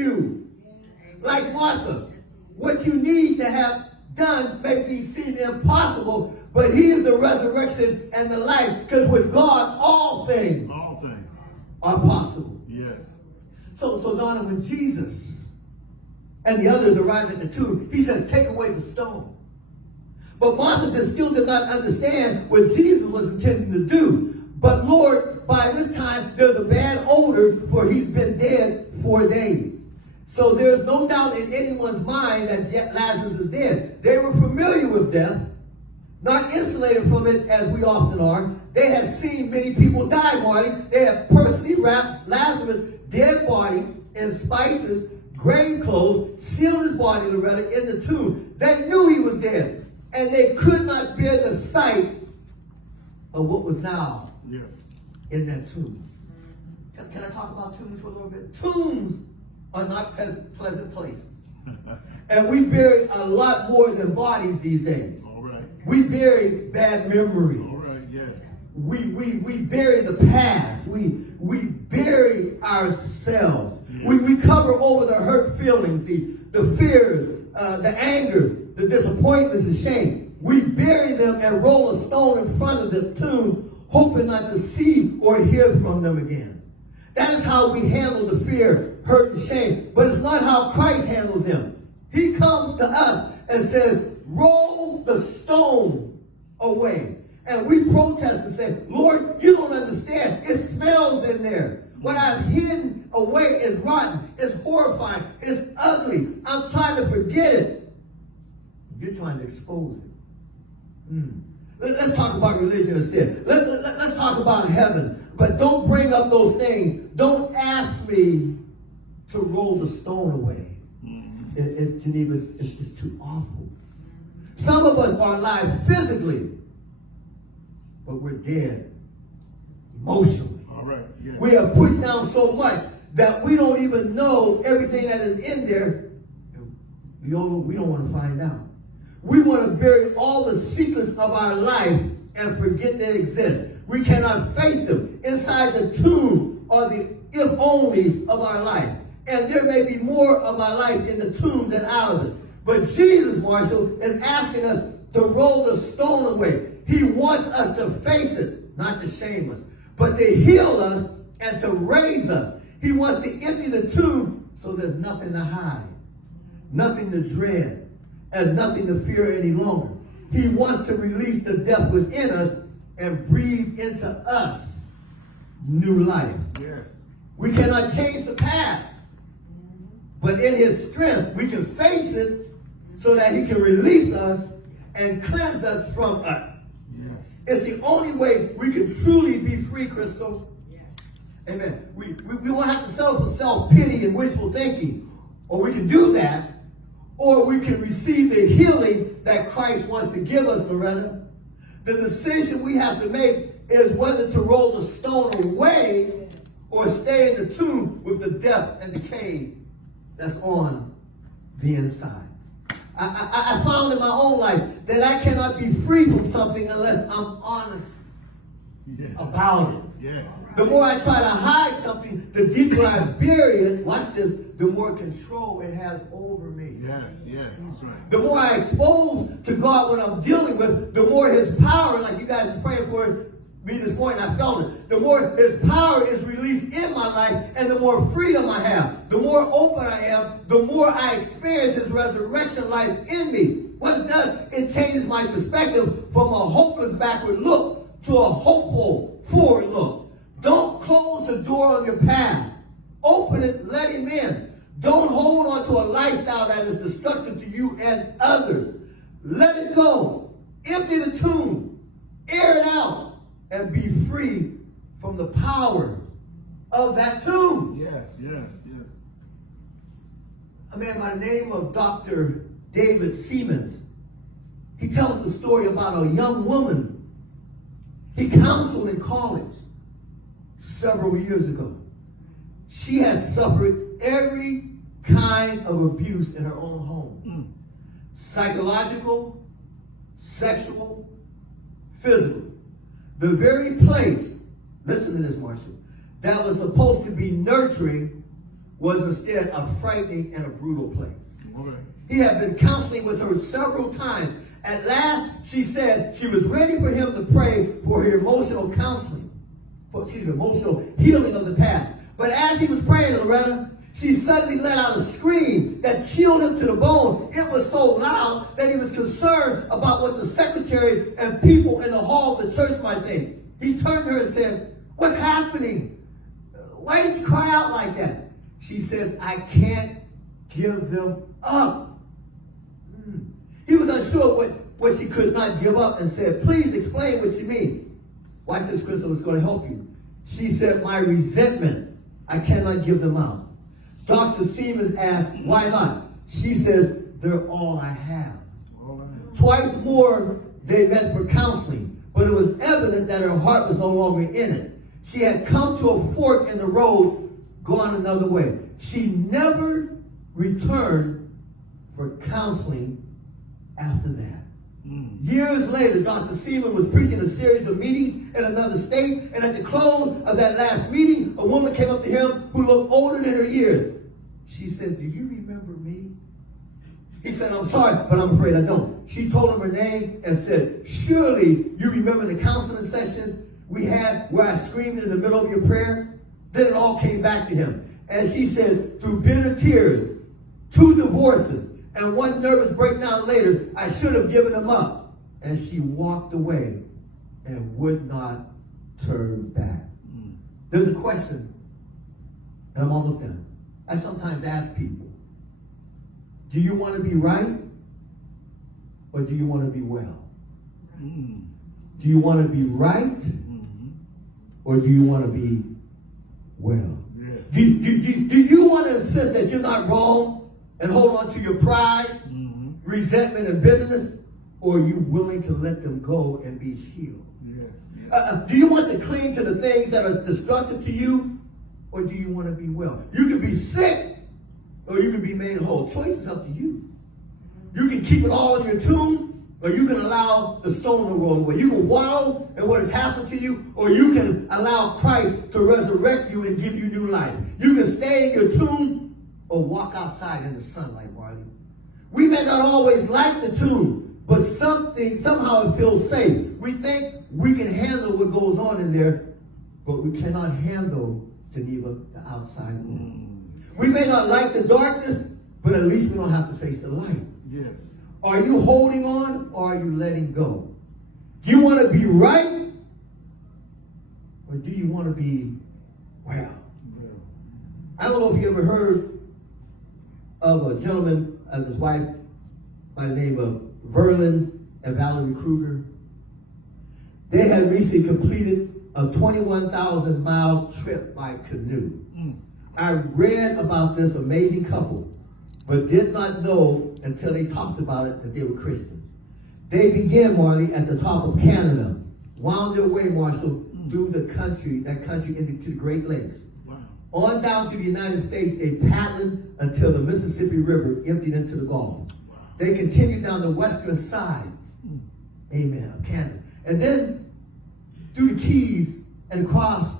you. Like Martha, what you need to have done may be seen impossible, but he is the resurrection and the life, because with God, all things are possible. Yes. So Donna, when Jesus and the others arrived at the tomb, he says, take away the stone. But Martha still did not understand what Jesus was intending to do. But Lord, by this time, there's a bad odor, for he's been dead 4 days. So there's no doubt in anyone's mind that Lazarus is dead. They were familiar with death, not insulated from it as we often are. They had seen many people die, Marty. They had personally wrapped Lazarus' dead body in spices, grave clothes, sealed his body, Loretta, in the tomb. They knew he was dead. And they could not bear the sight of what was now in that tomb. Can I talk about tombs for a little bit? Tombs are not pleasant places. And we bury a lot more than bodies these days. All right. We bury bad memories. All right, yes. We bury the past. We bury ourselves. Yes. We cover over the hurt feelings, the fears, the anger, the disappointments and shame. We bury them and roll a stone in front of the tomb, hoping not to see or hear from them again. That is how we handle the fear, hurt, and shame. But it's not how Christ handles them. He comes to us and says, roll the stone away. And we protest and say, Lord, you don't understand. It smells in there. What I've hidden away is rotten. It's horrifying. It's ugly. I'm trying to forget it. You're trying to expose it. Let's talk about religion instead. Let's talk about heaven. But don't bring up those things. Don't ask me to roll the stone away. Geneva, it's just too awful. Some of us are alive physically, but we're dead emotionally. All right. Yeah. We are pushed down so much that we don't even know everything that is in there. We don't want to find out. We want to bury all the secrets of our life and forget they exist. We cannot face them. Inside the tomb are the if-onlys of our life. And there may be more of our life in the tomb than out of it. But Jesus, Marshall, is asking us to roll the stone away. He wants us to face it, not to shame us, but to heal us and to raise us. He wants to empty the tomb so there's nothing to hide, nothing to dread, and nothing to fear any longer. He wants to release the death within us and breathe into us new life. Yes. We cannot change the past, but in his strength, we can face it so that he can release us and cleanse us from it. Yes. It's the only way we can truly be free, Crystal. Yes. Amen. We won't have to settle for self-pity and wishful thinking. Or we can do that, or we can receive the healing that Christ wants to give us, Loretta. The decision we have to make is whether to roll the stone away or stay in the tomb with the death and decay that's on the inside. I found in my own life that I cannot be free from something unless I'm honest about it. Yes. The more I try to hide something, the deeper I bury it, watch this, the more control it has over me. Yes, that's right. The more I expose to God what I'm dealing with, the more his power, like you guys are praying for me this morning, I felt it. The more his power is released in my life, and the more freedom I have, the more open I am, the more I experience his resurrection life in me. What it does, it changes my perspective from a hopeless backward look to a hopeful forward look. Don't close the door on your past. Open it, let him in. Don't hold on to a lifestyle that is destructive to you and others. Let it go. Empty the tomb. Air it out. And be free from the power of that tomb. Yes. A man by the name of Dr. David Siemens. He tells the story about a young woman he counseled in college several years ago. She has suffered every kind of abuse in her own home. Psychological, sexual, physical. The very place, listen to this, Marshall, that was supposed to be nurturing was instead a frightening and a brutal place. Okay. He had been counseling with her several times. At last, she said she was ready for him to pray for her emotional counseling, emotional healing of the past. But as he was praying, Loretta, she suddenly let out a scream that chilled him to the bone. It was so loud that he was concerned about what the secretary and people in the hall of the church might say. He turned to her and said, "What's happening? Why did you cry out like that?" She says, "I can't give them up." He was unsure what she could not give up and said, "Please explain what you mean." Watch this, Crystal, is going to help you. She said, "My resentment, I cannot give them up." Dr. Siemens asked, "Why not?" She says, "They're all I have." Twice more they met for counseling, but it was evident that her heart was no longer in it. She had come to a fork in the road, gone another way. She never returned for counseling after that. Years later, Dr. Seaman was preaching a series of meetings in another state, and at the close of that last meeting, a woman came up to him who looked older than her years. She said, "Do you remember me?" He said, "I'm sorry, but I'm afraid I don't." She told him her name and said, "Surely you remember the counseling sessions we had where I screamed in the middle of your prayer?" Then it all came back to him. And she said, "Through bitter tears, 2 divorces, and 1 nervous breakdown later, I should have given him up." And she walked away and would not turn back. There's a question, and I'm almost done. I sometimes ask people, do you want to be right? Or do you want to be well? Do you want to be right? Or do you want to be well? Do you want to insist that you're not wrong and hold on to your pride, resentment, and bitterness? Or are you willing to let them go and be healed? Do you want to cling to the things that are destructive to you? Or do you want to be well? You can be sick, or you can be made whole. Choice is up to you. You can keep it all in your tomb, or you can allow the stone to roll away. You can wallow in what has happened to you, or you can allow Christ to resurrect you and give you new life. You can stay in your tomb or walk outside in the sunlight, Marley. We may not always like the tomb, but somehow it feels safe. We think we can handle what goes on in there, but we cannot handle Geneva, the outside world. We may not like the darkness, but at least we don't have to face the light. Yes. Are you holding on, or are you letting go? Do you want to be right, or do you want to be well? I don't know if you ever heard of a gentleman and his wife by the name of Verlin and Valerie Kruger. They had recently completed a 21,000-mile trip by canoe. I read about this amazing couple, but did not know until they talked about it that they were Christians. They began, Marley, at the top of Canada, wound their way, Marshall, through that country into the Great Lakes. Wow. On down to the United States, they paddled until the Mississippi River emptied into the Gulf. Wow. They continued down the western side, amen, of Canada. And then through the Keys and across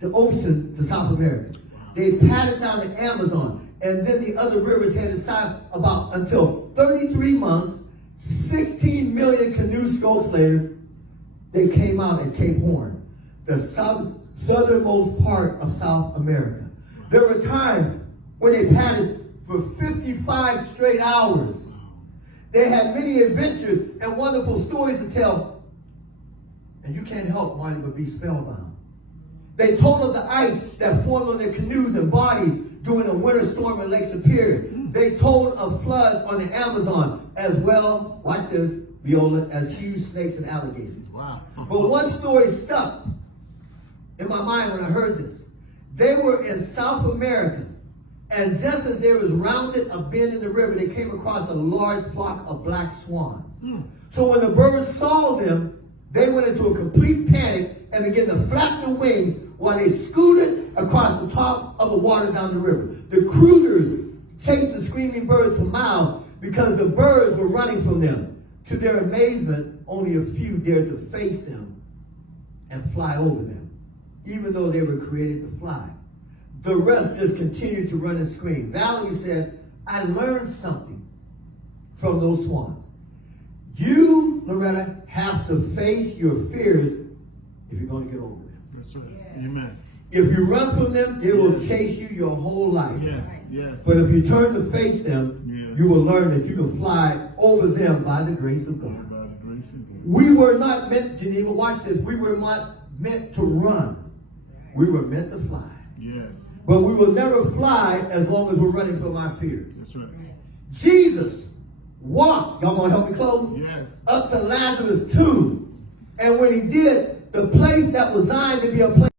the ocean to South America. They paddled down the Amazon, and then the other rivers headed south about until 33 months, 16 million canoe strokes later, they came out at Cape Horn, the southernmost part of South America. There were times when they paddled for 55 straight hours. They had many adventures and wonderful stories to tell, and you can't help, Marty, but be spellbound. They told of the ice that formed on their canoes and bodies during a winter storm in Lake Superior. They told of floods on the Amazon as well, watch this, Viola, as huge snakes and alligators. Wow. But one story stuck in my mind when I heard this. They were in South America, and just as they was rounded a bend in the river, they came across a large flock of black swans. So when the birds saw them, they went into a complete panic and began to flap their wings while they scooted across the top of the water down the river. The cruisers chased the screaming birds for miles because the birds were running from them. To their amazement, only a few dared to face them and fly over them, even though they were created to fly. the rest just continued to run and scream. Valerie said, I learned something from those swans. You, Loretta, have to face your fears if you're going to get over them. That's right. Yeah. Amen. If you run from them, they will chase you your whole life. Yes, yes. But if you turn to face them, you will learn that you can fly over them by the grace of God. By the grace of God. We were not meant, Geneva, watch this. We were not meant to run. We were meant to fly. Yes. But we will never fly as long as we're running from our fears. That's right. Jesus walked, y'all gonna help me close? Yes. Up to Lazarus' tomb. And when he did, the place that was designed to be a place